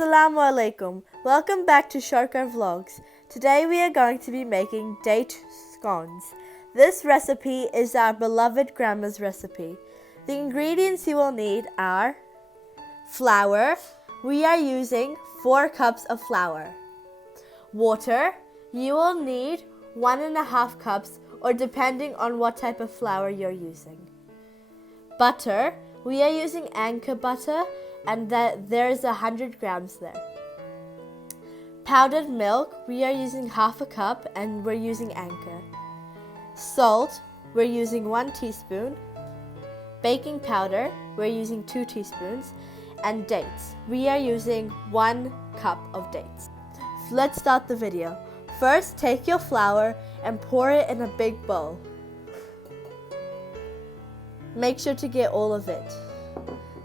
Assalamu alaikum. Welcome back to Sharkar Vlogs. Today we are going to be making date scones. This recipe is our beloved grandma's recipe. The ingredients you will need are flour. We are using 4 cups of flour. Water. You will need 1.5 cups or depending on what type of flour you're using. Butter. We are using Anchor butter and there's 100 grams there. Powdered milk, we are using 1/2 cup and we're using Anchor. Salt, we're using 1 teaspoon. Baking powder, we're using 2 teaspoons. And dates, we are using 1 cup of dates. Let's start the video. First, take your flour and pour it in a big bowl. Make sure to get all of it.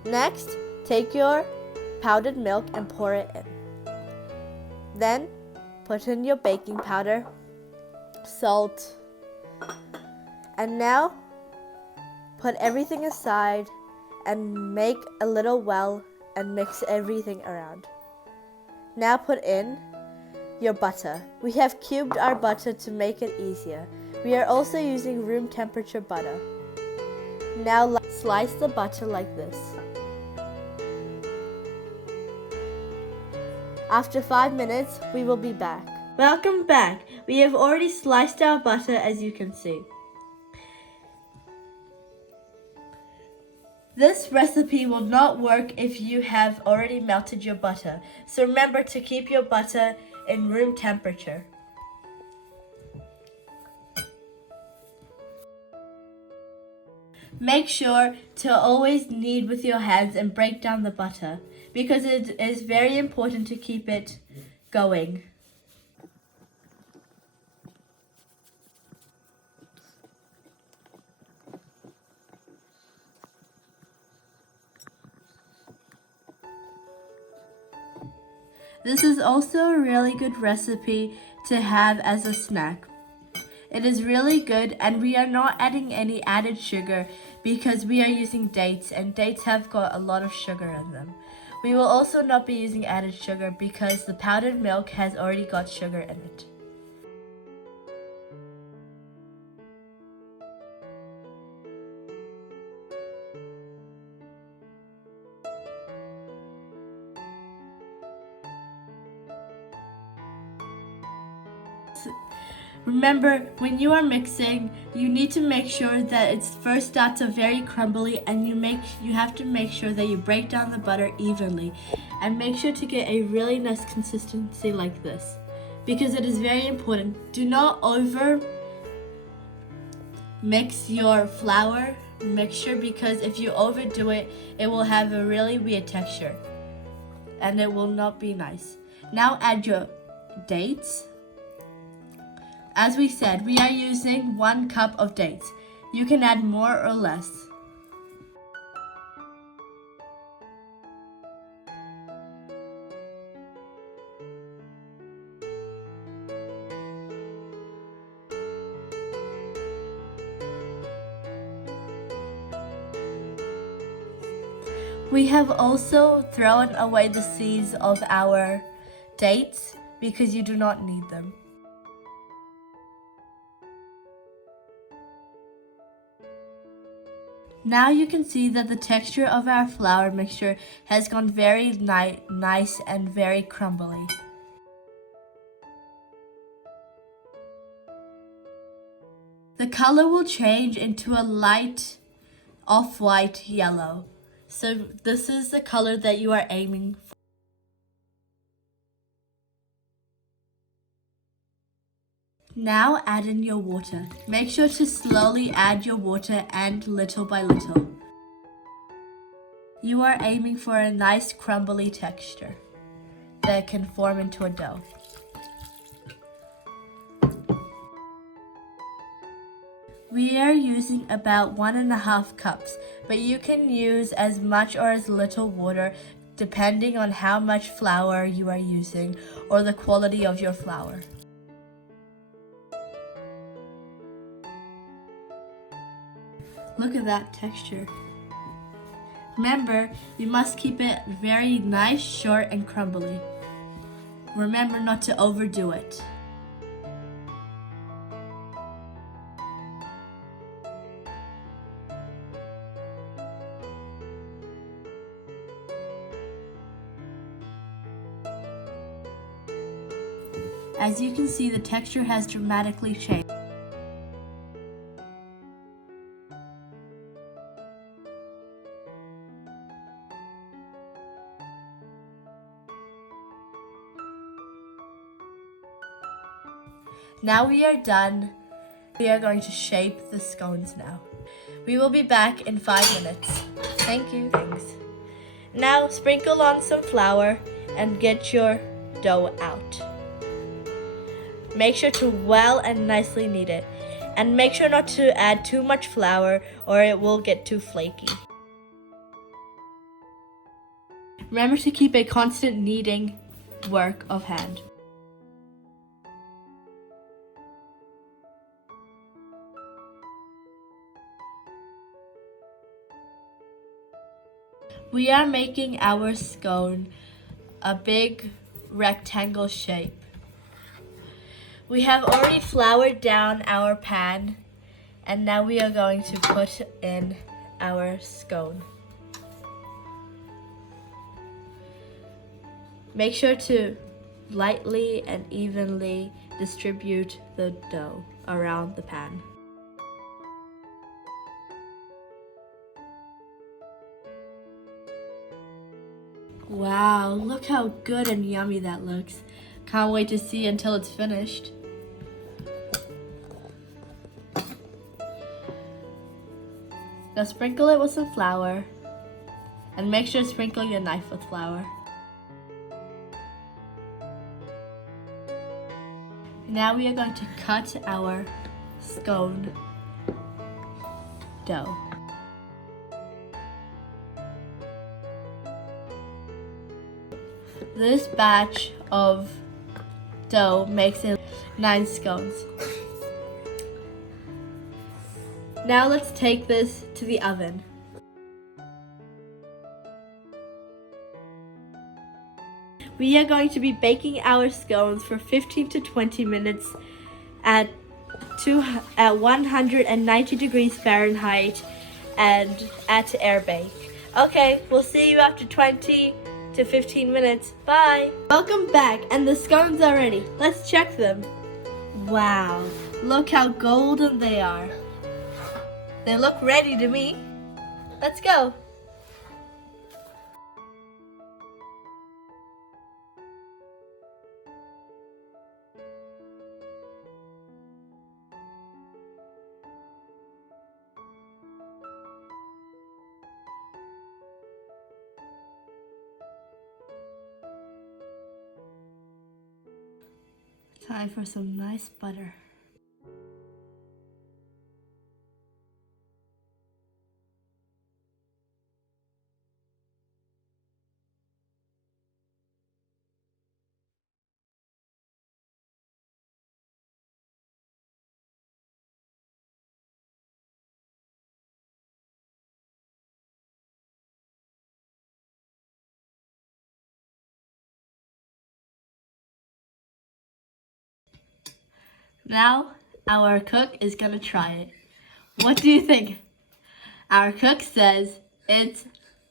Next, take your powdered milk and pour it in. Then, put in your baking powder, salt, and now put everything aside and make a little well and mix everything around. Now put in your butter. We have cubed our butter to make it easier. We are also using room temperature butter. Now slice the butter like this. After 5 minutes, we will be back. Welcome back. We have already sliced our butter as you can see. This recipe will not work if you have already melted your butter. So remember to keep your butter in room temperature. Make sure to always knead with your hands and break down the butter because it is very important to keep it going. This is also a really good recipe to have as a snack. It is really good and we are not adding any added sugar because we are using dates and dates have got a lot of sugar in them. We will also not be using added sugar because the powdered milk has already got sugar in it. Remember, when you are mixing, you need to make sure that it first starts a very crumbly and you have to make sure that you break down the butter evenly and make sure to get a really nice consistency like this because it is very important. Do not over mix your flour mixture because if you overdo it, it will have a really weird texture and it will not be nice. Now add your dates. As we said, we are using 1 cup of dates. You can add more or less. We have also thrown away the seeds of our dates because you do not need them. Now you can see that the texture of our flour mixture has gone very nice and very crumbly. The color will change into a light off-white yellow. So this is the color that you are aiming for. Now add in your water. Make sure to slowly add your water and little by little. You are aiming for a nice crumbly texture that can form into a dough. We are using about 1.5 cups, but you can use as much or as little water depending on how much flour you are using or the quality of your flour. Look at that texture. Remember, you must keep it very nice, short, and crumbly. Remember not to overdo it. As you can see, the texture has dramatically changed. Now we are done. We are going to shape the scones now. We will be back in 5 minutes. Thank you. Thanks. Now sprinkle on some flour and get your dough out. Make sure to well and nicely knead it. And make sure not to add too much flour or it will get too flaky. Remember to keep a constant kneading work of hand. We are making our scone a big rectangle shape. We have already floured down our pan, and now we are going to put in our scone. Make sure to lightly and evenly distribute the dough around the pan. Wow, look how good and yummy that looks. Can't wait to see until it's finished. Now sprinkle it with some flour and make sure to sprinkle your knife with flour. Now we are going to cut our scone dough. This batch of dough makes it 9 scones. Now let's take this to the oven. We are going to be baking our scones for 15 to 20 minutes at 190 degrees Fahrenheit and at air bake. Okay, we'll see you after 20 to 15 minutes. Bye. Welcome back, and the scones are ready. Let's check them. Wow, look how golden they are. They look ready to me. Let's go. Time for some nice butter. Now, our cook is gonna try it. What do you think? Our cook says it's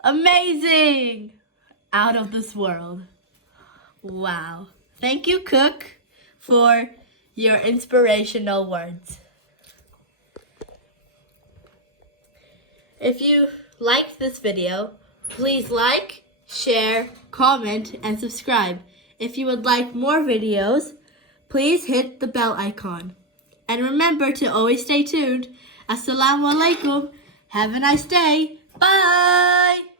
amazing! Out of this world. Wow. Thank you, cook, for your inspirational words. If you liked this video, please like, share, comment, and subscribe. If you would like more videos, please hit the bell icon. And remember to always stay tuned. Assalamu alaikum. Have a nice day. Bye.